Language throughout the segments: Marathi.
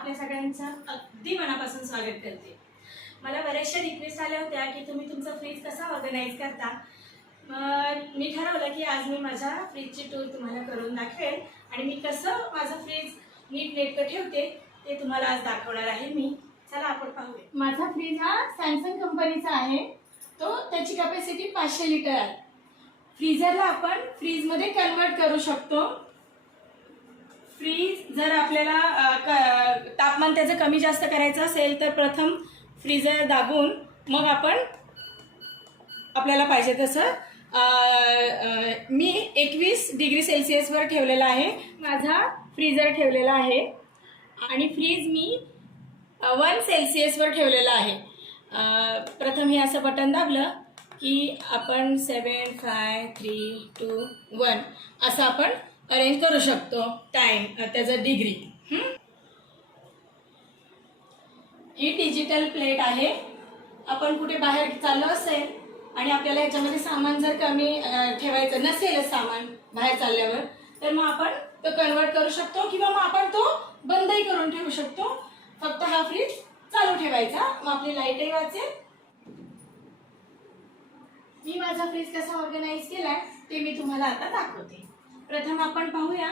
आपल्या सगळ्यांचं अगदी मनापासून स्वागत करते। मला बऱ्याचशा रिक्वेस्ट आल्या होत्या की तुम्ही तुमचा फ्रीज कसा ऑर्गनाइज करता। मी ठरवलं की आज मी माझ्या फ्रीजची टूर तुम्हाला करून दाखवेल आणि मी कसं माझं फ्रीज नीट नेटकं ठेवते ते तुम्हाला आज दाखवणार आहे मी। चला आपण पाहूया। माझा फ्रीज हा सॅमसंग कंपनीचा आहे, तो त्याची कॅपॅसिटी 500 लिटर आहे। फ्रीजरला आपण फ्रीजमध्ये कन्वर्ट करू शकतो। फ्रीज जर आपल्याला तापमान त्याचं कमी जास्त करायचं असेल तर प्रथम फ्रीजर दाबून मग आपण आपल्याला पाहिजे तसं मी 21 डिग्री सेल्सिअसवर ठेवलेला आहे माझा फ्रीजर ठेवलेला आहे आणि फ्रीज मी 1 सेल्सिअसवर ठेवलेला आहे। प्रथम हे असं बटन दाबलं की आपण 7, 5, 3, 2, 1 असं आपण अरेंज करू शकतो टाइम त्याचं डिग्री। ही डिजिटल प्लेट आहे। आपण कुठे बाहेर चाललो असेल आणि आपल्याला ह्याच्यामध्ये सामान जर कमी ठेवायचं नसेल सामान बाहेर चालल्यावर तर मग आपण तो कन्वर्ट करू शकतो किंवा मग आपण तो बंदही करून ठेवू शकतो। फक्त हा फ्रीज चालू ठेवायचा, मग आपली लाईटही वाचेल। मी माझा फ्रीज कसा ऑर्गनाइज केलाय ते मी तुम्हाला आता दाखवते। प्रथम आपण पाहूया,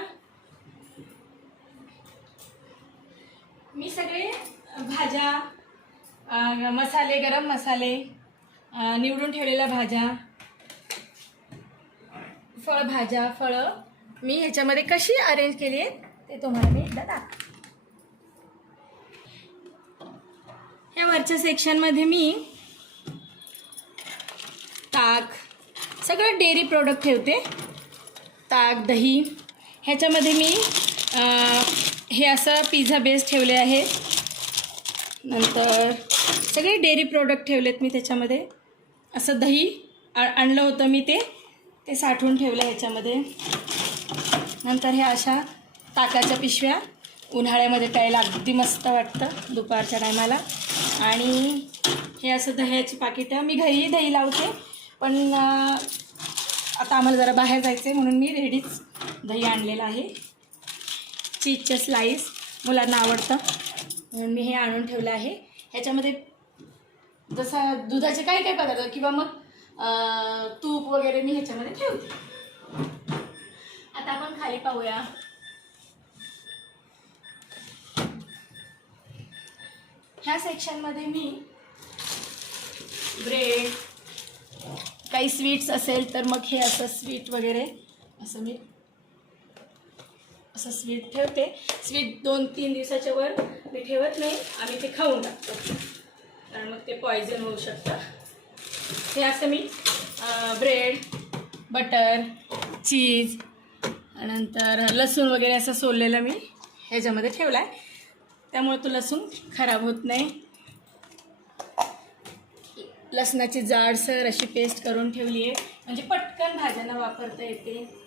मी सगळे भाज्या मसाले गरम मसाले निवडून ठेवलेल्या भाज्या फळं मी ह्याच्यामध्ये कशी अरेंज केली आहेत ते तुम्हाला मी एकदा दाखवते। ह्या वरच्या सेक्शनमध्ये मी ताक सगळं डेअरी प्रोडक्ट ठेवते। ताक दही ह्याच्यामध्ये मी हे असं पिझ्झा बेस ठेवले आहे। नंतर सगळे डेअरी प्रोडक्ट ठेवलेत मी त्याच्यामध्ये। असं दही आणलं होतं मी ते साठवून ठेवलं ह्याच्यामध्ये। नंतर ह्या अशा ताकाच्या पिशव्या उन्हाळ्यामध्ये प्यायला अगदी मस्त वाटतं दुपारच्या टायमाला। आणि हे असं दह्याची पाकिटं मी घरी दही लावते, पण आता आम्हाला जरा बाहेर जायचं आहे म्हणून मी रेडीच दही आणलेलं आहे। चीजचे स्लाईस मुलांना आवडतं म्हणून मी हे आणून ठेवलं आहे। ह्याच्यामध्ये जसं दुधाचे काही पदार्थ किंवा मग तूप वगैरे मी ह्याच्यामध्ये ठेवते। आता आपण खाली पाहूया। ह्या सेक्शनमध्ये मी ब्रेड काही स्वीट्स असेल तर मग हे असं स्वीट वगैरे असं मी असं स्वीट ठेवते। स्वीट 2-3 दिवसाच्या वर मी ठेवत नाही, आम्ही ते खाऊन टाकतो कारण मग ते पॉयझन होऊ शकतं। हे असं मी ब्रेड बटर चीज नंतर लसूण वगैरे असं सोललेलं मी ह्याच्यामध्ये ठेवला आहे, त्यामुळे तो लसूण खराब होत नाही। लसणाची जाडसर अशी पेस्ट करून ठेवली आहे म्हणजे पटकन भाज्यांना वापरता येते।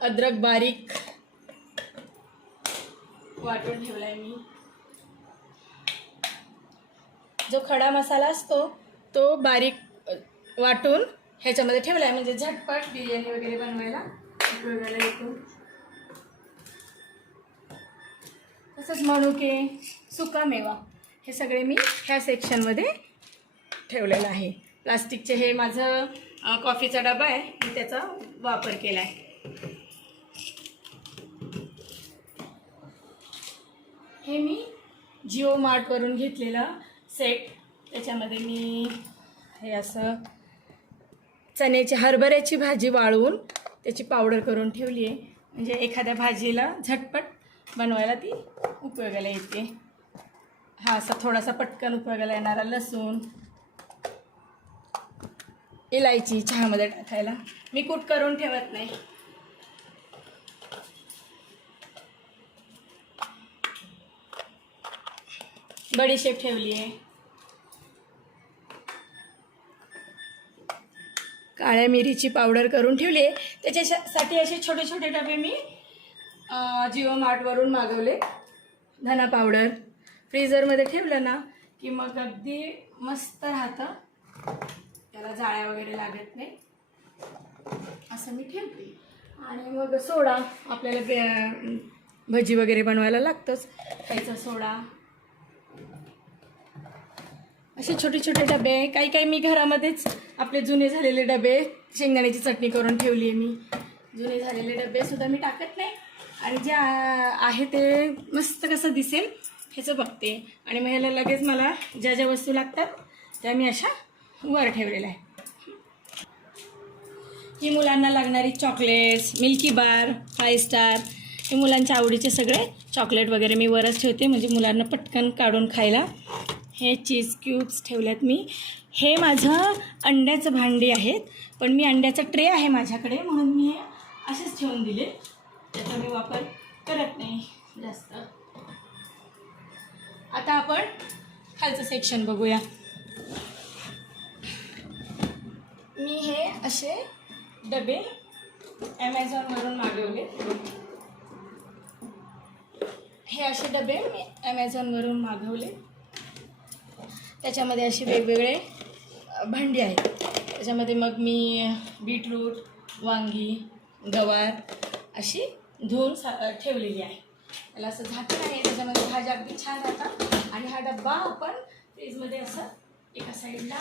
अद्रक बारीक वाटून ठेवला आहे मी। जो खडा मसाला असतो तो बारीक वाटून ह्याच्यामध्ये ठेवला आहे म्हणजे झटपट बिर्याणी वगैरे बनवायला उपयोगाला येतो। तसंच मनुके सुकामेवा हे सगळे मी ह्या सेक्शनमध्ये ठेवलेलं आहे। प्लास्टिकचे हे माझं कॉफीचा डबा आहे, मी त्याचा वापर केला आहे। हे मी जिओ मार्टवरून घेतलेला सेट, त्याच्यामध्ये मी हे असं चण्याची हरभऱ्याची भाजी वाळवून त्याची पावडर करून ठेवली आहे म्हणजे एखाद्या भाजीला झटपट बनवायला ती उपयोगाला येते। हा असा थोडासा पटकन उपयोगाला येणारा लसूण इलायची चहामध्ये टाकायला मी कूट करून ठेवत नाही। बडीशेप ठेवली आहे। काळ्या मिरीची पावडर करून ठेवली आहे, त्याच्यासाठी असे छोटे छोटे डबे मी जिओ मार्टवरून मागवले। धना पावडर फ्रीजरमध्ये ठेवलं ना की मग अगदी मस्त राहतं, त्याला जाळ्या वगैरे लागत नाही असं मी ठेवते। आणि मग सोडा आपल्याला भजी वगैरे बनवायला लागतंच. खायचा सोडा, असे छोटे छोटे डबे. काही काही मी घरामध्येच आपले जुने झालेले डबे, शेंगदाण्याची चटणी करून ठेवली आहे मी. जुने झालेले डबेसुद्धा मी टाकत नाही आणि जे आहे ते मस्त कसं दिसेल ह्याचं बघते. आणि मग ह्याला लगेच मला ज्या ज्या वस्तू लागतात त्या मी अशा वर ठेवलेल्या आहे. ही मुलांना लागणारी चॉकलेट्स, मिल्की बार, 5 स्टार, हे मुलांच्या आवडीचे सगळे चॉकलेट वगैरे मी वरच ठेवते, म्हणजे मुलांना पटकन काढून खायला. हे चीज क्यूब्स ठेवल्यात मी. हे माझं अंड्याचं भांडी आहेत, पण मी अंड्याचा ट्रे आहे माझ्याकडे म्हणून मी असेच ठेवून दिले. त्याचा मी वापर करत नाही जास्त. आता आपण खालचं सेक्शन बघूया. मी हे असे डबे ॲमेझॉनवरून मागवले. हे असे डबे मी ॲमेझॉनवरून मागवले. त्याच्यामध्ये असे वेगवेगळे भांडी आहेत. त्याच्यामध्ये मग मी बीटरूट, वांगी, गवार अशी धुवून ठेवलेली आहे. त्याला असं झाकण आहे, त्याच्यामध्ये भाज्या अगदी छान राहतात. आणि हा डब्बा आपण फ्रीजमध्ये असं एका साईडला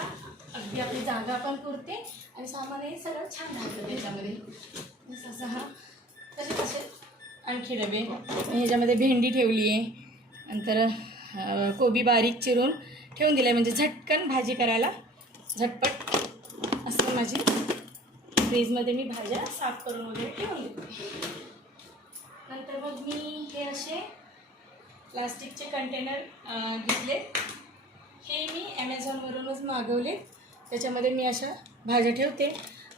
अगदी आपली जागा पण पुरते आणि सामानही सगळं छान राहतं त्याच्यामध्ये. जसं असं हा तसे आणखी डबे. ह्याच्यामध्ये भेंडी ठेवली आहे, नंतर कोबी बारीक चिरून ठेवून दिलं आहे, म्हणजे झटकन भाजी करायला झटपट असं. माझी फ्रीजमध्ये मी भाज्या साफ करून वगैरे ठेवून देते. नंतर मग मी हे असे प्लास्टिकचे कंटेनर घेतले. हे मी ॲमेझॉनवरूनच मागवले. त्याच्यामध्ये मी अशा भाज्या ठेवते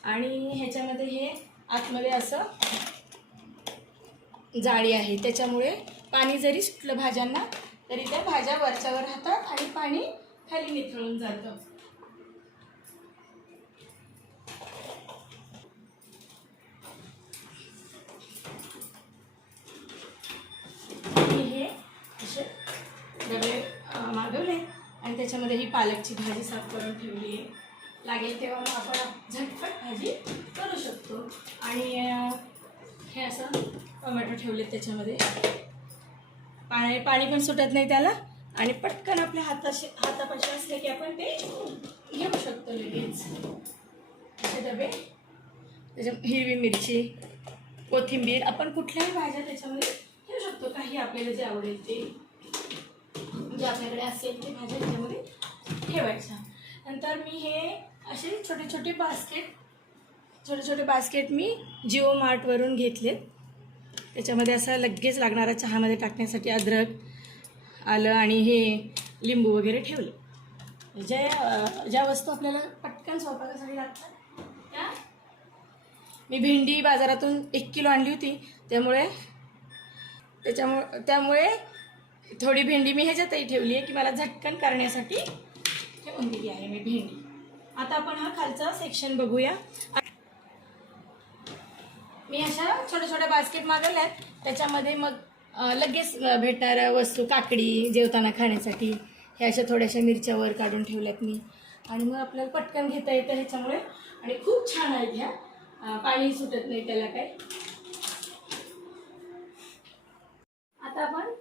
आणि ह्याच्यामध्ये हे आतमध्ये असं जाळी आहे, त्याच्यामुळे पाणी जरी सुटलं भाज्यांना तरी त्या भाज्या वरच्यावर राहतात आणि पाणी खाली निथळून जातं. मी हे असे डबे मागवले आणि त्याच्यामध्ये ही पालकची भाजी साफ करून ठेवली आहे. लागेल तेव्हा मग आपण झटपट भाजी करू शकतो. आणि हे असं टोमॅटो ठेवले त्याच्यामध्ये. पाणी पण सुटत नाही त्याला आणि पटकन आपल्या हातापाशी असले की आपण ते घेऊ शकतो लगेच. असे डबे. त्याच्या हिरवी मिरची, कोथिंबीर, आपण कुठल्याही भाज्या त्याच्यामध्ये ठेवू शकतो. काही आपल्याला जे आवडेल ते, जे आपल्याकडे असेल ते भाज्या त्याच्यामध्ये ठेवायच्या. नंतर मी हे असे छोटे छोटे बास्केट मी जिओ मार्टवरून घेतलेत. त्याच्यामध्ये असं लगेच लागणारा चहामध्ये टाकण्यासाठी अद्रक, आलं आणि हे लिंबू वगैरे ठेवले. ज्या वस्तू आपल्याला पटकन स्वयंपाकासाठी लागतात त्या. मी भेंडी बाजारातून 1 किलो आणली होती, त्यामुळे थोडी भेंडी मी ह्याच्यातही ठेवली आहे की मला झटकन करण्यासाठी ठेवून दिली आहे मी भेंडी. आता आपण हा खालचा सेक्शन बघूया. मी अशा छोट्या बास्केट मागवल्यात. त्याच्यामध्ये मग लगेच भेटणाऱ्या वस्तू, काकडी जेवताना खाण्यासाठी, हे अशा थोड्याशा मिरच्या वर काढून ठेवल्यात मी. आणि मग आपल्याला पटकन घेता येतं ह्याच्यामुळे. आणि खूप छान आहेत ह्या, पाणी सुटत नाही त्याला काय. आता आपण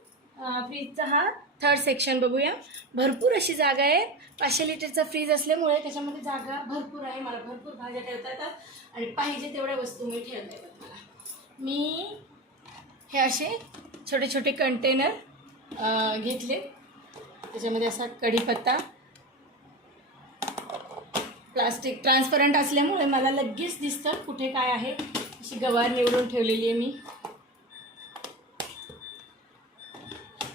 फ्रीजचा हा थर्ड सेक्शन बघूया. भरपूर अशी जागा आहे. 500 लिटरचा फ्रीज असल्यामुळे त्याच्यामध्ये जागा भरपूर आहे. मला भरपूर भाज्या ठेवता येतात आणि पाहिजे तेवढ्या वस्तू मी ठेवता येतात मला. मी हे असे छोटे कंटेनर घेतले. त्याच्यामध्ये असा कढीपत्ता, प्लास्टिक ट्रान्सपरंट असल्यामुळे मला लगेच दिसतं कुठे काय आहे. अशी गवार निवडून ठेवलेली आहे मी,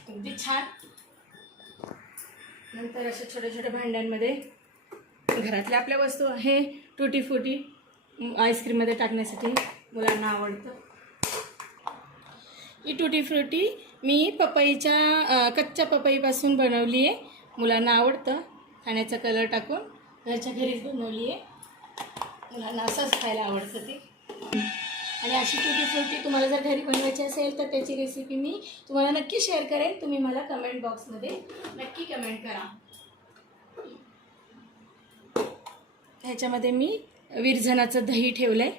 अगदी छान. नंतर अशा छोट्या भांड्यांमध्ये घरातल्या आपल्या वस्तू आहे. टुटी फ्रुटी आईस्क्रीममध्ये टाकण्यासाठी मुलांना आवडतं. ही टुटी फ्रुटी मी कच्च्या पपईपासून बनवली आहे. मुलांना आवडतं. खाण्याचा कलर टाकून घरच्या घरीच बनवली आहे. मुलांना असंच खायला आवडतं ते. आणि अशी टुटी फ्रुटी तुम्हाला जर घरी बनवायची असेल तर त्याची रेसिपी मी तुम्हाला नक्की शेअर करेन. तुम्ही मला कमेंट बॉक्समध्ये नक्की कमेंट करा. ह्याच्यामध्ये मी विरझणाचं दही ठेवलं आहे.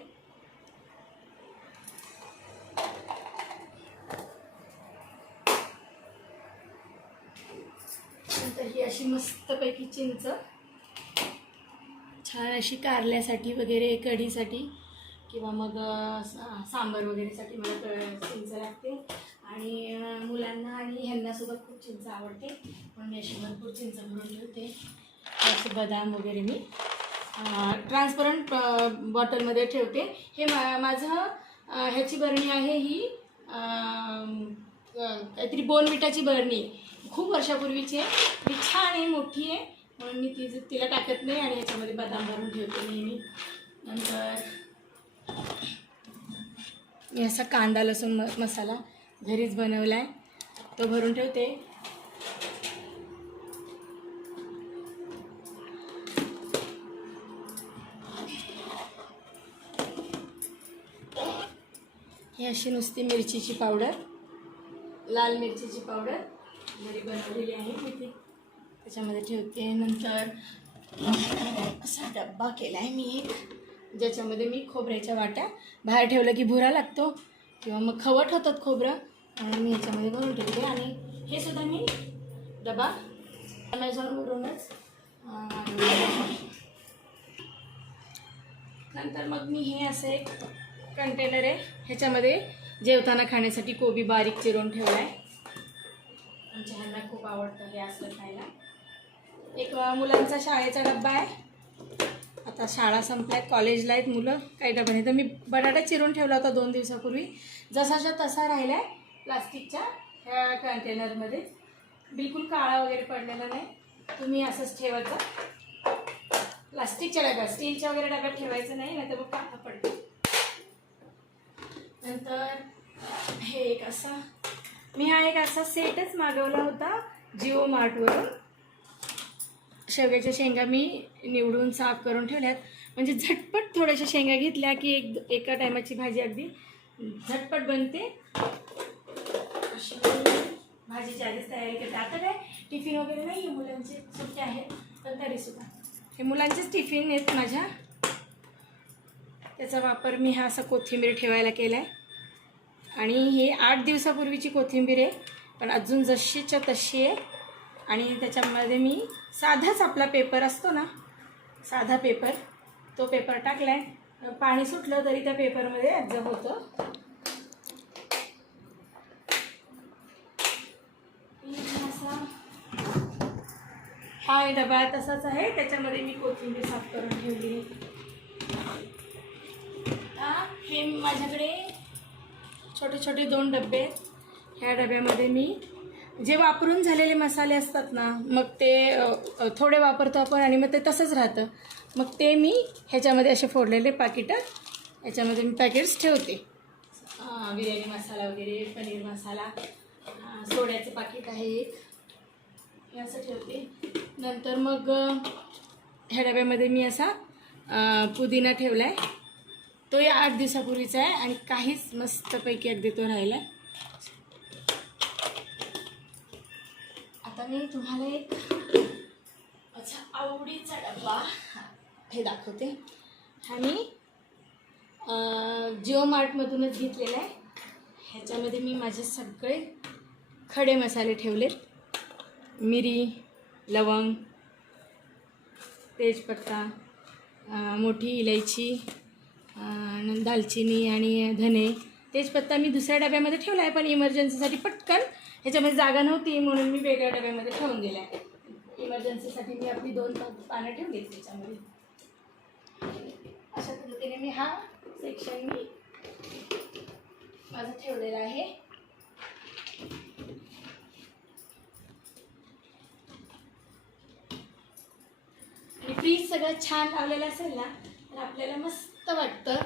मस्तपैकी चिंच, छान अशी कारल्यासाठी वगैरे, कढीसाठी किंवा मग सांबार वगैरेसाठी मला चिंच लागते. आणि मुलांना आणि ह्यांनासुद्धा खूप चिंच आवडते, पण मी अशी भरपूर चिंच भरून ठेवते. असे बदाम वगैरे मी ट्रान्सपरंट बॉटलमध्ये ठेवते. हे माझं ह्याची बरणी आहे, ही काहीतरी बोर्नव्हिटाची बरणी, खूप वर्षापूर्वीची आहे. ती छान आहे, मोठी आहे, म्हणून मी तिला टाकत नाही आणि ह्याच्यामध्ये बदाम भरून ठेवते नेहमी. नंतर मी असा कांदा लसूण मसाला घरीच बनवला आहे, तो भरून ठेवते. ही अशी नुसती मिरचीची पावडर, लाल मिरचीची पावडर घरी बनवलेली आहे मी, ती त्याच्यामध्ये ठेवते. नंतर असा डब्बा केला आहे मी एक, ज्याच्यामध्ये मी खोबऱ्याच्या वाट्या, बाहेर ठेवलं की भुरा लागतो किंवा मग खवट होतात खोबरं, आणि मी ह्याच्यामध्ये भरून ठेवते. आणि हे सुद्धा मी डबा ॲमेझॉनवरूनच. नंतर मग मी हे असं एक कंटेनर आहे, ह्याच्यामध्ये जेवताना खाण्यासाठी कोबी बारीक चिरून ठेवला आहे. आमच्या ह्यांना खूप आवडतं हे असलं खायला. एक मुलांचा शाळेचा डब्बा आहे, आता शाळा संपल्यात, कॉलेजला आहेत मुलं, काही डबा नाही. तर मी बटाटा चिरून ठेवला होता 2 दिवसापूर्वी, जसाच्या तसा राहिला आहे प्लास्टिकच्या ह्या कंटेनरमध्ये, बिलकुल काळा वगैरे पडलेला नाही. तुम्ही असंच ठेवायचं प्लास्टिकच्या डब्यात, स्टीलच्या वगैरे डब्यात ठेवायचं नाही, नाही तर मग काळा पडतो. नंतर हे एक असा, मी हा एक असा सेटच मागवला होता जिओ मार्टवरून. शेवग्याच्या शेंगा मी निवडून साफ करून ठेवल्यात, म्हणजे झटपट थोड्याशा शेंगा घेतल्या की एका टायमाची भाजी अगदी झटपट बनते. अशी भाजीची आधीच तयारी करते. आता काय टिफिन वगैरे नाही आहे, मुलांचे सुट्टे आहेत, पण तरीसुद्धा हे मुलांचेच टिफिन आहेत माझ्या. त्याचा वापर मी हा असा कोथिंबीर ठेवायला केला आहे. आणि हे 8 दिवसापूर्वीची कोथिंबीर आहे, पण अजून जशीच्या तशी आहे. आणि त्याच्यामध्ये मी साधाच आपला पेपर असतो ना, साधा पेपर, तो पेपर टाकला आहे. पाणी सुटलं तरी त्या पेपरमध्ये ॲब्झॉर्ब होतं. हा डबा तसाच आहे, त्याच्यामध्ये मी कोथिंबीर साफ करून ठेवली. हे माझ्याकडे छोटे छोटे 2 डबे आहेत. ह्या डब्यामध्ये मी जे वापरून झालेले मसाले असतात ना, मग ते थोडे वापरतो आपण आणि मग ते तसंच राहतं, मग ते मी ह्याच्यामध्ये असे फोडलेले पाकिटं ह्याच्यामध्ये मी पॅकेट्स ठेवते. बिर्याणी मसाला वगैरे, पनीर मसाला, सोड्याचं पाकिट आहे एक, हे असं ठेवते. नंतर मग ह्या डब्यामध्ये मी असा पुदिना ठेवला आहे, तो या 8 दिवसापूर्वीचा आहे आणि काहीच मस्तपैकी अगदी तो राहिला आहे. आता मी तुम्हाला एक अच्छा आवडीचा डब्बा हे दाखवते. हा मी जिओ मार्टमधूनच घेतलेला आहे. ह्याच्यामध्ये मी माझे सगळे खडे मसाले ठेवलेत. मिरी, लवंग, तेजपत्ता, मोठी इलायची, दालचिनी आणि धने. तेजपत्ता मी दुसऱ्या डब्यामध्ये ठेवला आहे, पण इमर्जन्सीसाठी पटकन ह्याच्यामध्ये जागा नव्हती म्हणून मी वेगळ्या डब्यामध्ये ठेवून दिला आहे. इमर्जन्सीसाठी मी आपली 2 पानं ठेवली त्याच्यामध्ये. अशा पद्धतीने मी हा सेक्शन मी माझा ठेवलेला आहे. आणि फ्रीज सगळं छान लावलेलं असेल ना तर आपल्याला मस्त वाटतं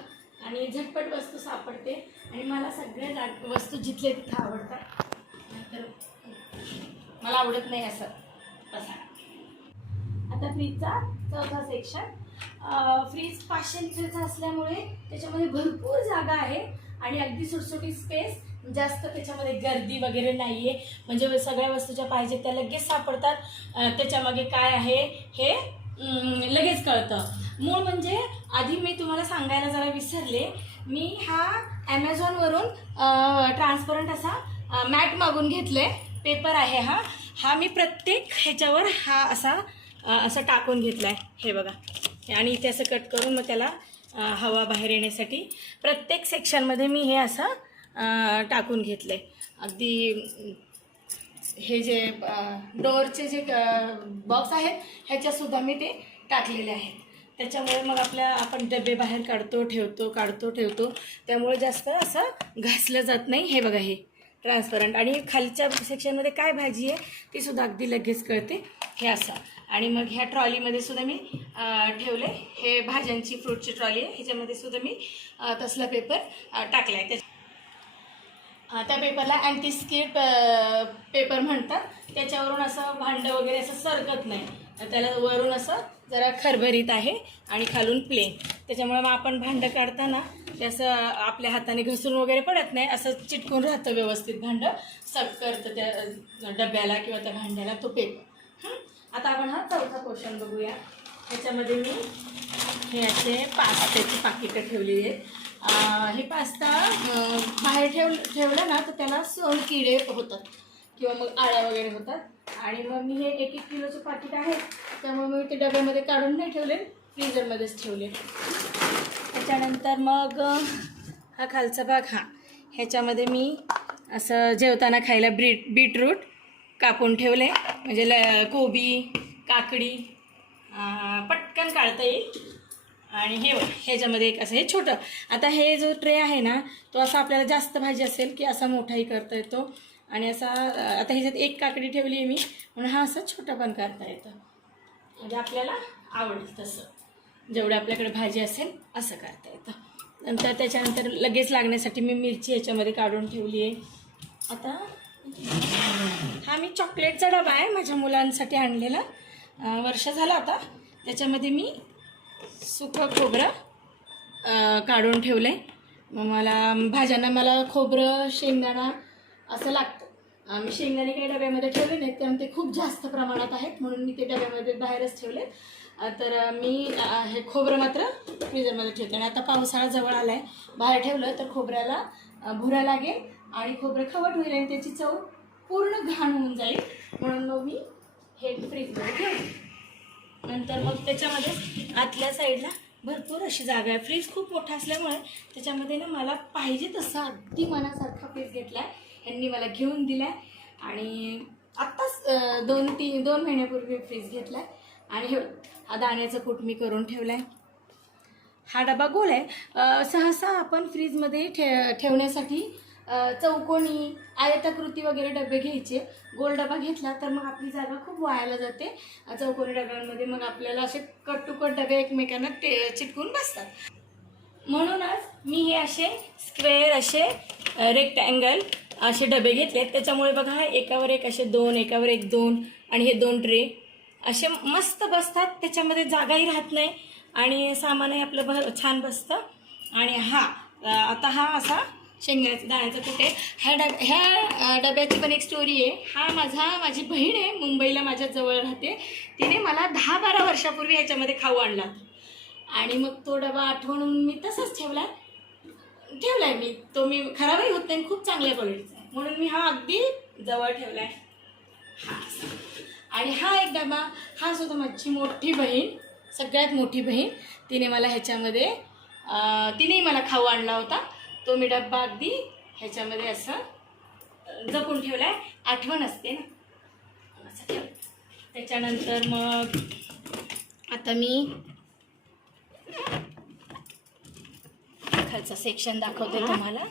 आणि झटपट वस्तू सापडते. आणि मला सगळ्या वस्तू जिथल्या तिथं आवडतात, तर मला आवडत नाही असं बसा. आता फ्रीजचा चौथा सेक्शन. फ्रीज 500 लिटरचा असल्यामुळे त्याच्यामध्ये भरपूर जागा आहे आणि अगदी सुटसुटीत स्पेस, जास्त त्याच्यामध्ये गर्दी वगैरे नाही आहे, म्हणजे सगळ्या वस्तू ज्या पाहिजे त्या लगेच सापडतात. त्याच्यामागे काय आहे हे लगेच कळतं. मूळ म्हणजे आधी मी तुम्हाला सांगायला जरा विसरले, मी हा ॲमेझॉनवरून ट्रान्सपरंट असा मॅट मागून घेतले पेपर आहे हा मी प्रत्येक ह्याच्यावर हा असं टाकून घेतला आहे, हे बघा. आणि इथे असं कट करून मग त्याला हवा बाहेर येण्यासाठी प्रत्येक सेक्शनमध्ये मी हे असं टाकून घेतलं आहे. अगदी हे जे डोअरचे जे बॉक्स आहेत ह्याच्यासुद्धा मी ते टाकलेले आहेत. त्याच्यामुळे मग आपण डबे बाहेर काढतो ठेवतो, त्यामुळे जास्त असं घासलं जात नाही. हे बघा, हे ट्रान्सपरंट. आणि खालच्या सेक्शनमध्ये काय भाजी आहे ती सुद्धा अगदी लगेच कळते, हे असं. आणि मग ह्या ट्रॉलीमध्ये सुद्धा मी ठेवले, हे भाज्यांची फ्रूटची ट्रॉली आहे, ह्याच्यामध्ये सुद्धा मी तसला पेपर टाकला आहे. त्या पेपरला अँटी स्किड पेपर म्हणतात. त्याच्यावरून असं भांडं वगैरे असं सरकत नाही, त्याला वरून असं जरा खरभरीत आहे आणि खालून प्लेन. त्याच्यामुळे मग आपण भांडं काढताना ते असं आपल्या हाताने घसरून वगैरे पडत नाही, असं चिटकून राहतं व्यवस्थित भांडं, सक करतं त्या डब्याला किंवा त्या भांड्याला तो पेपर. आता आपण हा चौथा क्वेश्चन बघूया. ह्याच्यामध्ये मी हे असे पास्त्याची पाकिटं ठेवलेली आहेत. हे पास्ता बाहेर ठेवलं ना तर त्याला किडे होतात किंवा मग आळ्या वगैरे होतात. आणि मग मी हे 1-1 किलोचे पाकिट आहे, त्यामुळे मी ते डब्यामध्ये काढून नाही ठेवले, फ्रीजरमध्येच ठेवले. त्याच्यानंतर मग हा खालचा भाग, ह्याच्यामध्ये मी असं जेवताना खायला बीटरूट कापून ठेवले, म्हणजे कोबी, काकडी पटकन काढता येईल. आणि हे ह्याच्यामध्ये एक असं हे छोटं. आता हे जो ट्रे आहे ना तो असा आपल्याला जास्त भाजी असेल की असा मोठाही करता येतो. आणि असा आता ह्याच्यात 1 काकडी ठेवली आहे मी, म्हणून हा असा छोटा पण करता येतो, म्हणजे आपल्याला आवडेल तसं जेवढं आपल्याकडे भाजी असेल असं करता येतं. नंतर त्याच्यानंतर लगेच लागण्यासाठी मी मिरची ह्याच्यामध्ये काढून ठेवली आहे. आता हा मी चॉकलेटचा डबा आहे, माझ्या मुलांसाठी आणलेला, वर्ष झाला आता. त्याच्यामध्ये मी सुकं खोबरं काढून ठेवलं आहे. मग भाज्यांना मला खोबरं, शेंगदाणा असं लागतं. मी शेंगदाणे काही डब्यामध्ये ठेवले नाहीत, कारण ते खूप जास्त प्रमाणात आहेत, म्हणून मी ते डब्यामध्ये बाहेरच ठेवले. तर मी हे खोबरं मात्र फ्रीजरमध्ये ठेवते. आणि आता पावसाळा जवळ आला आहे, बाहेर ठेवलं तर खोबऱ्याला भुरा लागेल आणि खोबरं खवट होईल आणि त्याची चव पूर्ण घाण होऊन जाईल, म्हणून मग मी हे फ्रीजमध्ये ठेवले. नंतर मग त्याच्यामध्ये आतल्या साईडला भरपूर अशी जागा आहे. फ्रीज खूप मोठा असल्यामुळे त्याच्यामध्ये ना मला पाहिजे तसा अगदी मनासारखा फ्रीज घेतला आहे, ह्यांनी मला घेऊन दिला आहे. आणि आत्ताच 2 महिन्यापूर्वी फ्रीज घेतला आहे. आणि हे हा दाण्याचं कूट मी करून ठेवला आहे. हा डबा गोल आहे. सहसा आपण फ्रीजमध्ये ठेवण्यासाठी चौकोनी आयताकृती वगैरे डबे घ्यायचे. गोल डबा घेतला तर मग आपली जागा खूप वायाला जाते. चौकोनी डब्यांमध्ये मग आपल्याला असे कट टू कट डबे एकमेकांना चिटकून बसतात. म्हणूनच मी हे असे स्क्वेअर, असे रेक्टँगल असे डबे घेतले. त्याच्यामुळे बघा एकावर एक असे 2, एकावर एक 2, आणि हे 2 ट्रे असे मस्त बसतात. त्याच्यामध्ये जागाही राहत नाही आणि सामानही आपलं छान बसतं. आणि आता हा असा शेंगदाण्याचा दाण्याचा कूट आहे. ह्या डब्याची पण एक स्टोरी आहे. माझी बहीण आहे, मुंबईला माझ्या जवळ राहते. तिने मला 10-12 वर्षापूर्वी ह्याच्यामध्ये खाऊ आणला आणि मग तो डबा आठवणून मी तसाच ठेवलाय मी. तो मी खराबही होत नाही, खूप चांगल्या क्वालिटीचा आहे, म्हणून मी हा अगदी जवळ ठेवलाय. आणि हा एक डबा, हा सुद्धा माझी मोठी बहीण, सगळ्यात मोठी बहीण, तिने मला ह्याच्यामध्ये तिनेही मला खाऊ आणला होता. तो मी डब्बा अगदी ह्याच्यामध्ये असं जपून ठेवलाय, आठवण असते ना असं ठेव. त्याच्यानंतर मग आता मी खालचा सेक्शन दाखवते तुम्हाला.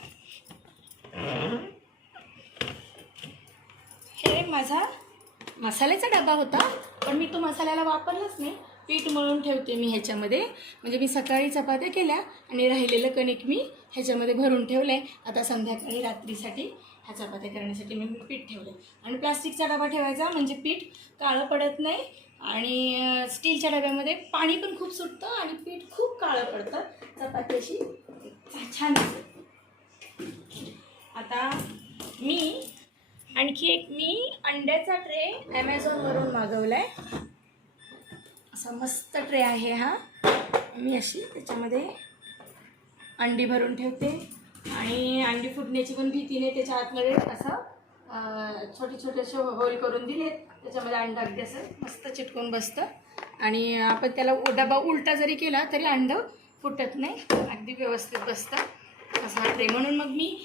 हे माझा मसाल्याचा डबा होता, पण मी तो मसाल्याला वापरलाच नाही. पीठ मळून ठेवते मी ह्याच्यामध्ये, म्हणजे मी सकाळी चपात्या केल्या आणि राहिलेलं कणिक मी ह्याच्यामध्ये भरून ठेवलं आहे. आता संध्याकाळी रात्रीसाठी ह्या चपात्या करण्यासाठी मी पीठ ठेवलं आहे. आणि प्लास्टिकचा डबा ठेवायचा म्हणजे पीठ काळं पडत नाही. आणि स्टीलच्या डब्यामध्ये पाणी पण खूप सुटतं आणि पीठ खूप काळं पडतं, चपाती अशी छान दिसते. आता आणखी एक अंड्याचा ट्रे ॲमेझॉनवरून मागवला आहे. असा मस्त ट्रे आहे हा. मी अशी त्याच्यामध्ये अंडी भरून ठेवते आणि अंडी फुटण्याची पण भीती नाही. त्याच्या आतमध्ये असं छोटे छोटे असे होल करून दिले, त्याच्यामध्ये अंडं अगदी असं मस्त चिटकून बसतं आणि आपण त्याला डबा उलटा जरी केला तरी अंडं फुटत नाही, अगदी व्यवस्थित बसतं असं हा ट्रे. म्हणून मग मी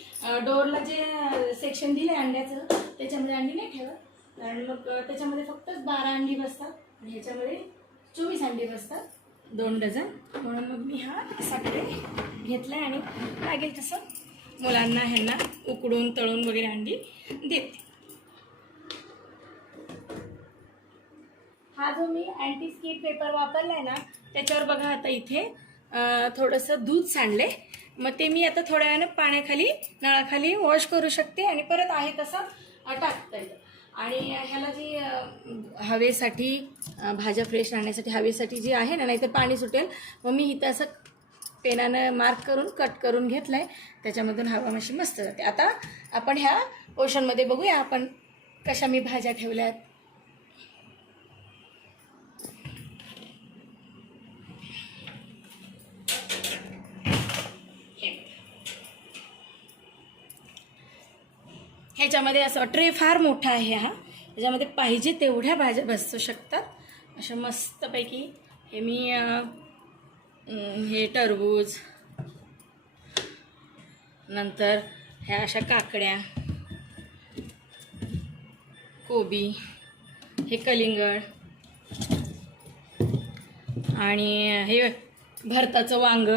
डोअरला जे सेक्शन दिलं आहे अंड्याचं त्याच्यामध्ये अंडी नाही ठेवत, कारण मग त्याच्यामध्ये फक्त 12 अंडी बसतात आणि ह्याच्यामध्ये 24 अंडी बसतात, 2 डझन. म्हणून मग मी हा असा ट्रे घेतला आहे आणि लागेल तसं मुलांना ह्यांना उकडून तळून वगैरे अंडी देते. हा जो मी अँटी स्किड पेपर वापरला आहे ना त्याच्यावर बघा आता इथे थोडंसं दूध सांडले, मग ते मी आता थोड्या वेळानं पाण्याखाली नळाखाली वॉश करू शकते आणि परत आहे तसं टाकता येतं. आणि ह्याला जी हवेसाठी भाज्या फ्रेश राहण्यासाठी हवेसाठी जी आहे ना, नाहीतर पाणी सुटेल, मग मी इथं असं पेनानं मार्क करून कट करून घेतलं आहे, त्याच्यामधून हवा मशी मस्त जाते. आता आपण ह्या पोर्शनमध्ये बघूया आपण कशा मी भाज्या ठेवल्यात. ह्याच्यामध्ये असं ट्रे फार मोठा आहे हा, ह्याच्यामध्ये पाहिजे तेवढ्या भाज्या बसू शकतात अशा मस्तपैकी. हे मी हे टरबूज, नंतर ह्या अशा काकड्या, कोबी, हे कलिंगड आणि हे भरताचं वांग.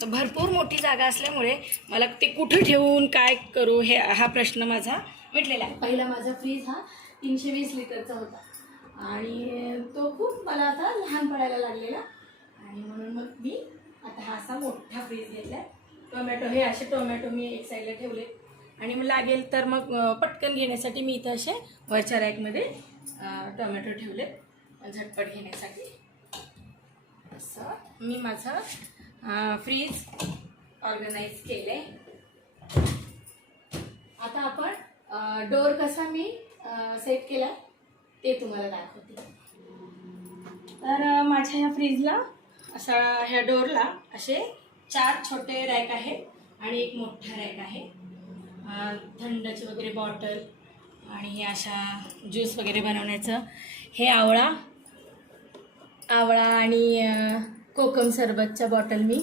तर भरपूर मोठी जागा असल्यामुळे मला ते कुठं ठेवून काय करू हा प्रश्न माझा मिटलेला आहे. पहिला माझा फ्रीज हा 320 लिटरचा होता आणि तो खूप मला आता लहान पडायला लागलेला आणि म्हणून मग मी आता हा असा मोठा फ्रीज घेतला आहे. टोमॅटो, हे असे टोमॅटो मी एक साईडला ठेवले आणि मग लागेल तर मग पटकन घेण्यासाठी मी इथं असे वरच्या रॅकमध्ये टोमॅटो ठेवले झटपट घेण्यासाठी. असं मी माझं फ्रीज ऑर्गनाईज केले. आता आपण डोअर कसा मी सेट केला ते तुम्हाला दाखवते. तर माझ्या ह्या फ्रीजला असा ह्या डोअरला असे 4 छोटे रॅक आहेत आणि एक मोठा रॅक आहे. थंडचे वगैरे बॉटल आणि हे अशा ज्यूस वगैरे बनवण्याचं हे आवळा आणि कोकम सरबतच्या बॉटल मी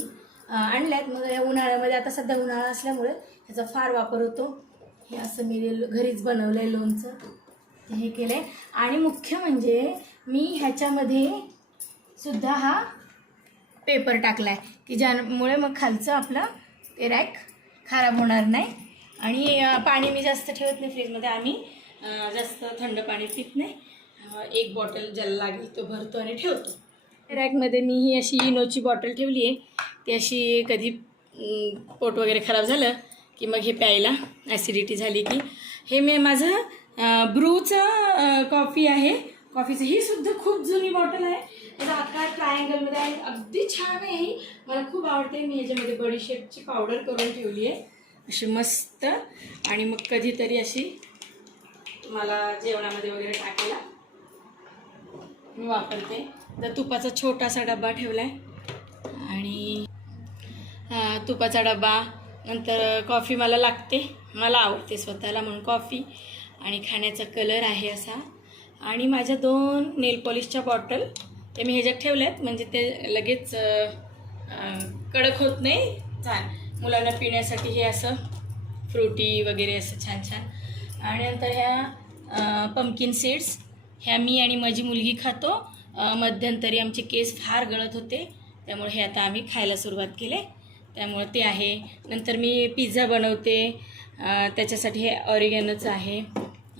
आणल्यात. मग या उन्हाळ्यामध्ये आता सध्या उन्हाळा असल्यामुळे ह्याचा फार वापर होतो. हे असं मी घरीच बनवलं आहे लोणचं, हे केलं आहे. आणि मुख्य म्हणजे मी ह्याच्यामध्ये सुद्धा हा पेपर टाकला आहे की ज्यामुळे मग खालचं आपलं ते रॅक खराब होणार नाही. आणि पाणी मी जास्त ठेवत नाही फ्रीजमध्ये, आम्ही जास्त थंड पाणी पित नाही. एक बॉटल ज्याला लागेल तो भरतो आणि ठेवतो. रॅकमध्ये मी ही अशी इनोची बॉटल ठेवली आहे, ती अशी कधी पोट वगैरे खराब झालं की मग हे प्यायला ॲसिडिटी झाली की हे मी माझं ब्रूचं कॉफी आहे, कॉफीचं ही सुद्धा खूप जुनी बॉटल आहे. त्याचा आकार ट्रायंगलमध्ये आहे, अगदी छान आहे ही, मला खूप आवडते. मी ह्याच्यामध्ये बडीशेपची पावडर करून ठेवली आहे अशी मस्त. आणि मग कधीतरी अशी मला जेवणामध्ये वगैरे टाकायला मी वापरते. तर तुपाचा छोटासा डबा ठेवला आहे आणि तुपाचा डबा. नंतर कॉफी मला लागते, मला आवडते स्वतःला म्हणून कॉफी. आणि खाण्याचा कलर आहे असा. आणि माझ्या 2 नेल पॉलिशच्या बॉटल ते मी ह्याच्यात ठेवल्यात म्हणजे ते लगेच कडक होत नाही. छान मुलांना पिण्यासाठी हे असं फ्रुटी वगैरे असं छान छान. आणि नंतर ह्या पंपकिन सीड्स, ह्या मी आणि माझी मुलगी खातो. मध्यंतरी आमचे केस फार गळत होते त्यामुळे हे आता आम्ही खायला सुरुवात केले, त्यामुळे ते आहे. नंतर मी पिझ्झा बनवते, त्याच्यासाठी हे ऑरिगॅनोचं आहे.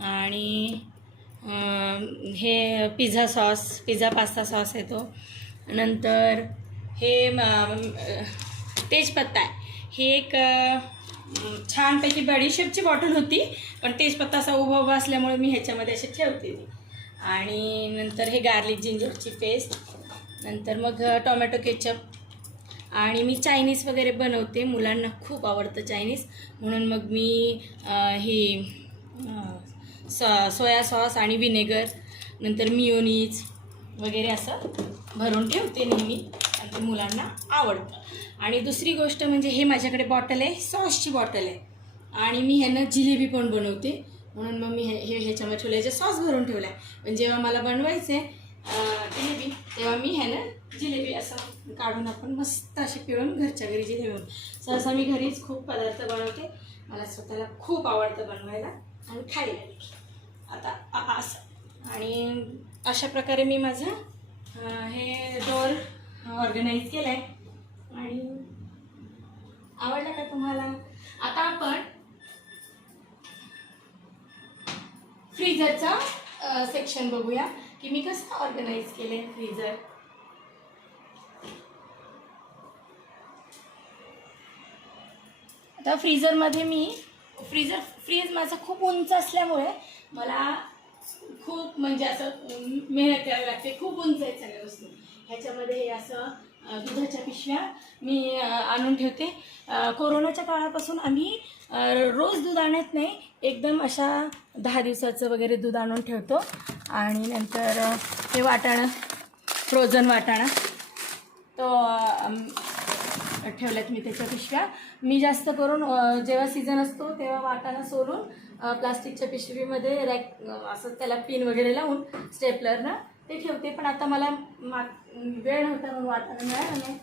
आणि हे pizza sauce, pizza pasta sauce आहे तो. नंतर हे तेजपत्ता आहे. हे एक छानपैकी बडीशेपची बॉटल होती पण तेजपत्ता असा उभा उभा असल्यामुळे मी ह्याच्यामध्ये असे ठेवते. आणि नंतर हे गार्लिक जिंजरची पेस्ट. नंतर मग टोमॅटो केचप. आणि मी चायनीज वगैरे बनवते, मुलांना खूप आवडतं चायनीज, म्हणून मग मी ही सोया सॉस आणि विनेगर, नंतर मियोनीज वगैरे असं भरून ठेवते नेहमी. ते मुलांना आवडतं. आणि दुसरी गोष्ट म्हणजे हे माझ्याकडे बॉटल आहे, सॉसची बॉटल आहे. आणि मी ह्यानं जिलेबी पण बनवते, म्हणून मग मी ह्याच्यामध्ये ठेवलं, ह्याच्या सॉस भरून ठेवला आहे. पण जेव्हा मला बनवायचे जिलेबी तेव्हा मी ह्यानं जिलेबी असं काढून आपण मस्त अशी पिळून घरच्या घरी जिलेबी बनवून. सहसा मी घरीच खूप पदार्थ बनवते, मला स्वतःला खूप आवडतं बनवायला आणि खायला. आता असं आणि अशा प्रकारे मी माझं हे डोअर ऑर्गनाईज केलं आहे. आणि आवडलं का तुम्हाला? आता आपण फ्रीजरचा सेक्शन बघूया की मी कसं ऑर्गनाईज केलं आहे फ्रीजर. आता फ्रीजरमध्ये मी फ्रीज माझं खूप उंच असल्यामुळे मला खूप म्हणजे असं मेहनत करावी लागते, खूप उंच आहेत सगळ्या वस्तू. ह्याच्यामध्ये हे असं दुधाच्या पिशव्या मी आणून ठेवते. कोरोनाच्या काळापासून आम्ही रोज दूध आणत नाही, एकदम अशा 10 दिवसाचं वगैरे दूध आणून ठेवतो. आणि नंतर हे वाटाणं, फ्रोझन वाटाणा तो ठेवल्यात मी त्याच्या पिशव्या. मी जास्त करून जेव्हा सीझन असतो तेव्हा वाटाणा सोलून प्लास्टिकच्या पिशवीमध्ये असं त्याला पिन वगैरे लावून स्टेपलरनं ते ठेवते. पण आता मला वेळ नव्हता म्हणून वाटाणा मिळाला नाही.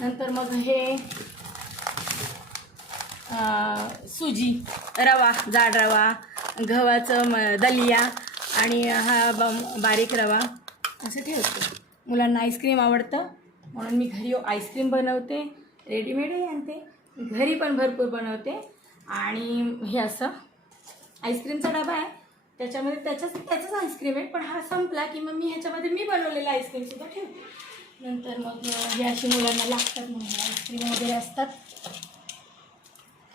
नंतर मग हे सुजी, रवा, जाड रवा, गव्हाचं दलिया आणि हा बारीक रवा असं ठेवते. मुलांना आईस्क्रीम आवडतं म्हणून मी घरी आईस्क्रीम बनवते, रेडीमेडही आणते, घरी पण भरपूर बनवते. आणि हे असं आईस्क्रीमचा डबा आहे, त्याच्यामध्ये त्याचंच आईस्क्रीम आहे, पण हा संपला की मग मी ह्याच्यामध्ये मी बनवलेलं आईस्क्रीमसुद्धा ठेवते. नंतर मग हे अशी मुलांना लागतात म्हणून आईस्क्रीम वगैरे असतात.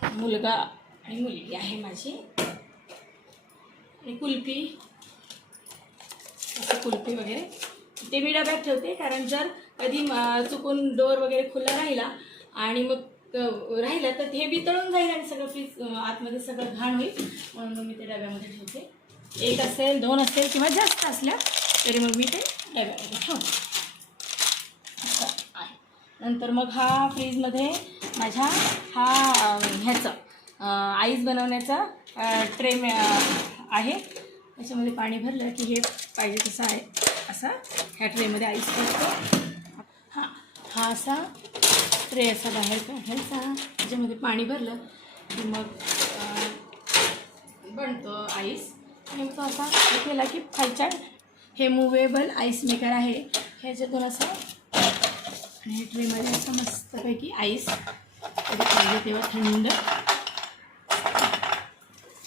मुलगा आणि मुलगी आहे माझी. आणि कुल्फी, असं कुल्फी वगैरे ते मी डब्यात ठेवते, कारण जर कधी चुकून डोअर वगैरे खुला राहिला आणि मग राहिलं तर हे वितळून जाईल आणि सगळं फ्रीज आतमध्ये सगळं घाण होईल, म्हणून मी ते डब्यामध्ये ठेवते. 1 असेल, 2 असेल किंवा जास्त असल्या तरी मग मी ते डब्यामध्ये ठेवते. असं आहे. नंतर मग हा फ्रीजमध्ये माझ्या ह्याचं आईस बनवण्याचा ट्रे आहे. त्याच्यामध्ये पाणी भरलं की हे पाहिजे तसं आहे, असा ह्या ट्रेमध्ये आईस करतो. हा असा ट्रे असा बाहेर काढायचा, त्याच्यामध्ये पाणी भरलं की मग बनतो आईस. आणि तो असा केला की खालच्या हे मूवेबल आईस मेकर आहे, ह्याच्यातून असं आणि हे ट्रेमध्ये असं मस्तपैकी आईस कधी पाहिजे तेव्हा थंड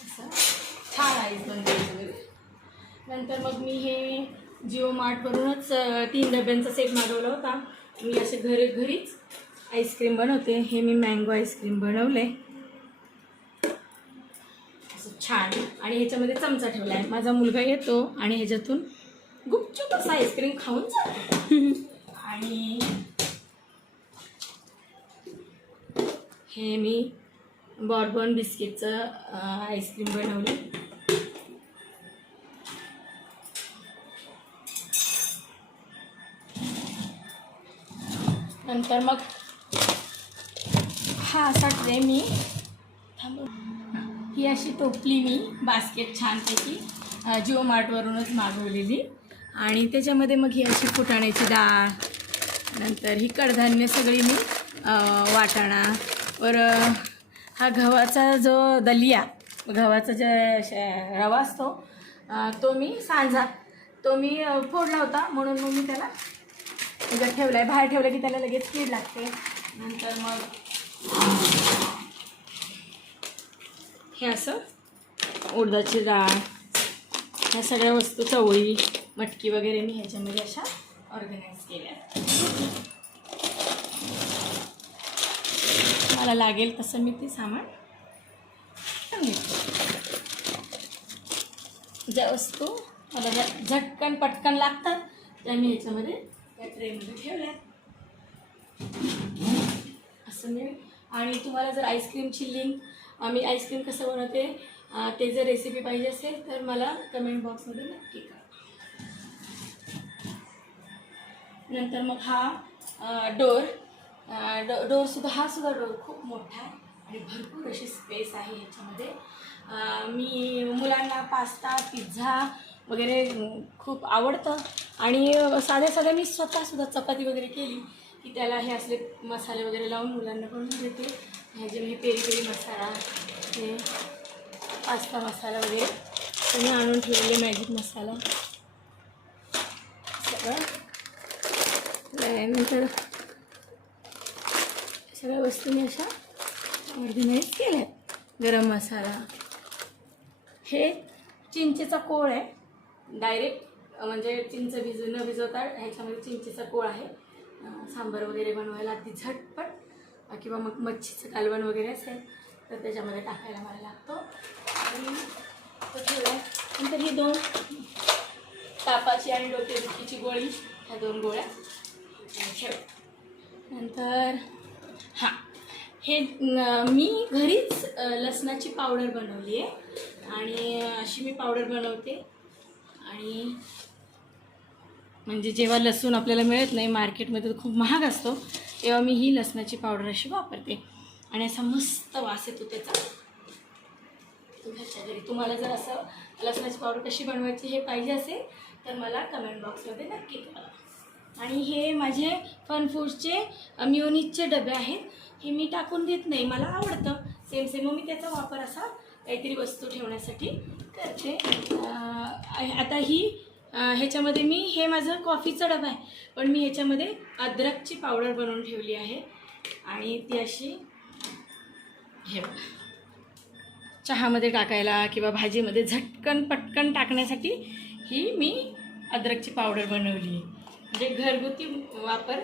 असं छान आईस बनते वगैरे. नंतर मग मी हे जिओ मार्टवरूनच 3 डब्यांचा सेट मागवला होता. मी असे घरीच आईस्क्रीम बनवते. हे मी मँगो आईस्क्रीम बनवले असं छान. आणि ह्याच्यामध्ये चमचा ठेवला आहे. माझा मुलगा येतो आणि ह्याच्यातून गुपचूप असं आईस्क्रीम खाऊन जातो. आणि हे मी बॉर्बन बिस्किटचं आईस्क्रीम बनवले. नंतर मग हा असा ट्रे मी ही अशी टोपली मी बास्केट छानपैकी जिओ मार्टवरूनच मागवलेली. आणि त्याच्यामध्ये मग ही अशी फुटाण्याची डाळ, नंतर ही कडधान्य सगळी मी वाटाणा वर हा गव्हाचा जो दलिया, गव्हाचा जे रवा असतो तो मी सांजा तो मी फोडला होता, म्हणून मग मी त्याला त्याच्यात ठेवला आहे. बाहेर ठेवलं की त्याला लगेच कीड लागते. नंतर मग हे असं उडदाची डाळ, ह्या सगळ्या वस्तू, चवळी, मटकी वगैरे मी ह्याच्यामध्ये अशा ऑर्गनाईज केल्या. मला लागेल तसं मी ते सामान ज्या वस्तू मला झटकन पटकन लागतात त्या मी ह्याच्यामध्ये त्या ट्रेमध्ये ठेवल्यात असं मी. आणि तुम्हाला जर आईस्क्रीमची लिंक, मी आईस्क्रीम कसं बनवते ते जर रेसिपी पाहिजे असेल तर मला कमेंट बॉक्समध्ये नक्की करा. नंतर मग हा डोरसुद्धा हा सुद्धा डोर खूप मोठा आहे आणि भरपूर अशी स्पेस आहे ह्याच्यामध्ये. मी मुलांना पास्ता पिझ्झा वगैरे खूप आवडतं आणि साध्या मी स्वतःसुद्धा चपाती वगैरे केली की त्याला हे असले मसाले वगैरे लावून मुलांना बनवून देते. हे जे मी पेरी पेरी मसाला, हे पास्ता मसाला वगैरे तुम्ही आणून ठेवलेले मॅजिक मसाला सगळं. त्यानंतर सगळ्या वस्तू मी अशा ऑर्गनाईज केल्या. गरम मसाला, हे चिंचेचा कोळ आहे डायरेक्ट, म्हणजे चिंच न भिजवता ह्याच्यामध्ये चिंचेचा कोळ आहे. सांबार वगैरे बनवायला अगदी झटपट किंवा मग मच्छीचं कालवण वगैरे असेल तर त्याच्यामध्ये टाकायला मला लागतो. आणि तो ठेवला. नंतर ही 2 तापाची आणि डोकेदुखीची गोळी, ह्या 2 गोळ्या ठेव. नंतर हां, हे मी घरीच लसणाची पावडर बनवली आहे आणि अशी मी पावडर बनवते. आणि म्हणजे जेव्हा लसूण आपल्याला मिळत नाही मार्केटमध्ये, खूप महाग असतो, तेव्हा मी ही लसणाची पावडर अशी वापरते आणि असा मस्त वास येतो त्याचा. घरच्या घरी तुम्हाला जर असं लसणाची पावडर कशी बनवायची हे पाहिजे असेल तर मला कमेंट बॉक्समध्ये नक्की कळवा. आणि हे माझे फन फूड्सचे म्युनिचचे डबे आहेत. हे मी टाकून देत नाही, मला आवडतं सेम. मग मी त्याचा वापर असा काहीतरी वस्तू ठेवण्यासाठी करते. आता ह्याच्यामध्ये मी, हे माझं कॉफीचा डबा आहे पण मी ह्याच्यामध्ये अद्रकची पावडर बनवून ठेवली आहे आणि ती अशी हे चहामध्ये टाकायला किंवा भाजीमध्ये झटकन पटकन टाकण्यासाठी ही मी अद्रकची पावडर बनवली आहे. म्हणजे घरगुती वापर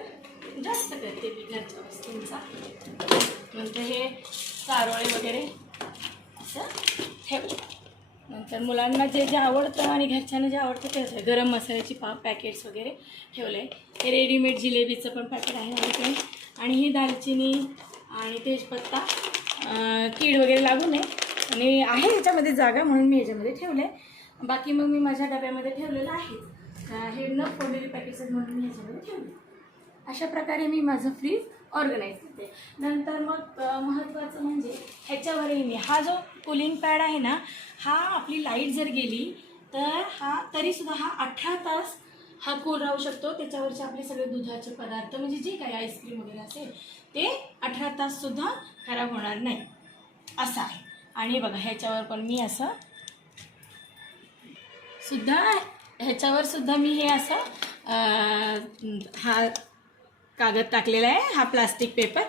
जास्त करते मी घरच्या वस्तूंचा. नंतर हे चारोळे वगैरे असं ठेवलं. नंतर मुलांना जे आवडतं आणि घरच्यांना जे आवडतं ते होतं. गरम मसाल्याची पॅकेट्स वगैरे ठेवले. हे रेडीमेड जिलेबीचं पण पॅकेट आहे माझ्याकडे. आणि ही दालचिनी आणि तेजपत्ता, कीड वगैरे लागू नये आणि आहे ह्याच्यामध्ये जागा म्हणून मी ह्याच्यामध्ये ठेवले. बाकी मग मी माझ्या डब्यामध्ये ठेवलेलं आहे. हे न फोडलेले पॅकेट्स म्हणून मी ह्याच्यामध्ये ठेवले. अशा प्रकारे मी माझं फ्रीज ऑर्गनाईज करते. नंतर मग महत्त्वाचं म्हणजे ह्याच्यावरही मी, हा जो कूलिंग पॅड आहे ना, हा आपली लाईट जर गेली तर तरीसुद्धा हा 18 तास हा कूल राहू शकतो. त्याच्यावरचे आपले सगळे दुधाचे पदार्थ म्हणजे जे काही आईस्क्रीम वगैरे असेल ते 18 ताससुद्धा खराब होणार नाही असं आहे. आणि बघा ह्याच्यावर पण मी असं ह्याच्यावर सुद्धा मी हे असं हा कागद टाकलेला आहे, हा प्लास्टिक पेपर,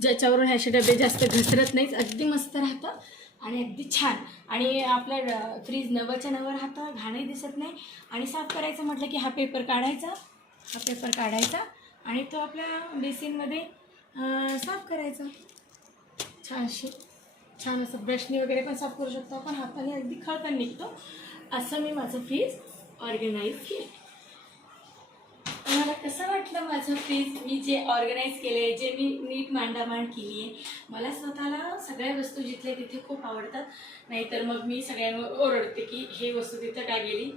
ज्याच्यावरून ह्याचे डबे जास्त घसरत नाहीत. अगदी मस्त राहतं आणि अगदी छान. आणि आपल्या फ्रीज नवच्या नवं राहतं, घाणही दिसत नाही. आणि साफ करायचं म्हटलं की हा पेपर काढायचा आणि तो आपल्या बेसिनमध्ये साफ करायचा. छान असं ब्रशनी वगैरे पण साफ करू शकतो आपण, हाताने अगदी खळखळ निघतो. असं मी माझं फ्रीज ऑर्गनाईज केलं. मला कसं वाटलं माझं फ्रीज मी जे ऑर्गनाईज केलं आहे, जे मी नीट मांडामांड केली आहे. मला स्वतःला सगळ्या वस्तू जिथल्या तिथे खूप आवडतात. नाहीतर मग मी सगळ्यांवर ओरडते की हे वस्तू तिथं का गेली.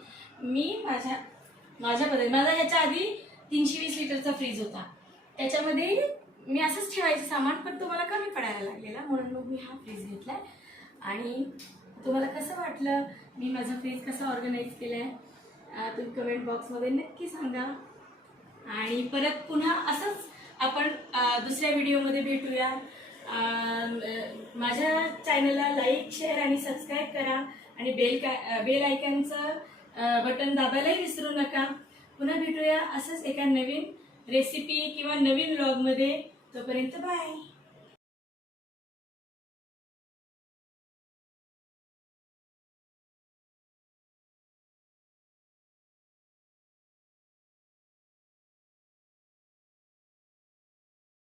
मी माझ्या ह्याच्या आधी 320 लिटरचा फ्रीज होता. त्याच्यामध्ये मी असंच ठेवायचं सामान, पण तुम्हाला कमी पडायला लागलेला म्हणून मग मी हा फ्रीज घेतला आहे. आणि तुम्हाला कसं वाटलं मी माझा फ्रीज कसा ऑर्गनाईज केला आहे तुम्ही कमेंट बॉक्समध्ये नक्की सांगा. आणि परत पुन्हा असंच आपण दुसऱ्या व्हिडिओमध्ये भेटूया. माझ्या चॅनलला लाईक, शेअर आणि सबस्क्राईब करा आणि बेल आयकॉनचं बटन दाबायलाही विसरू नका. पुन्हा भेटूया असंच एका नवीन रेसिपी किंवा नवीन व्लॉगमध्ये. तोपर्यंत बाय.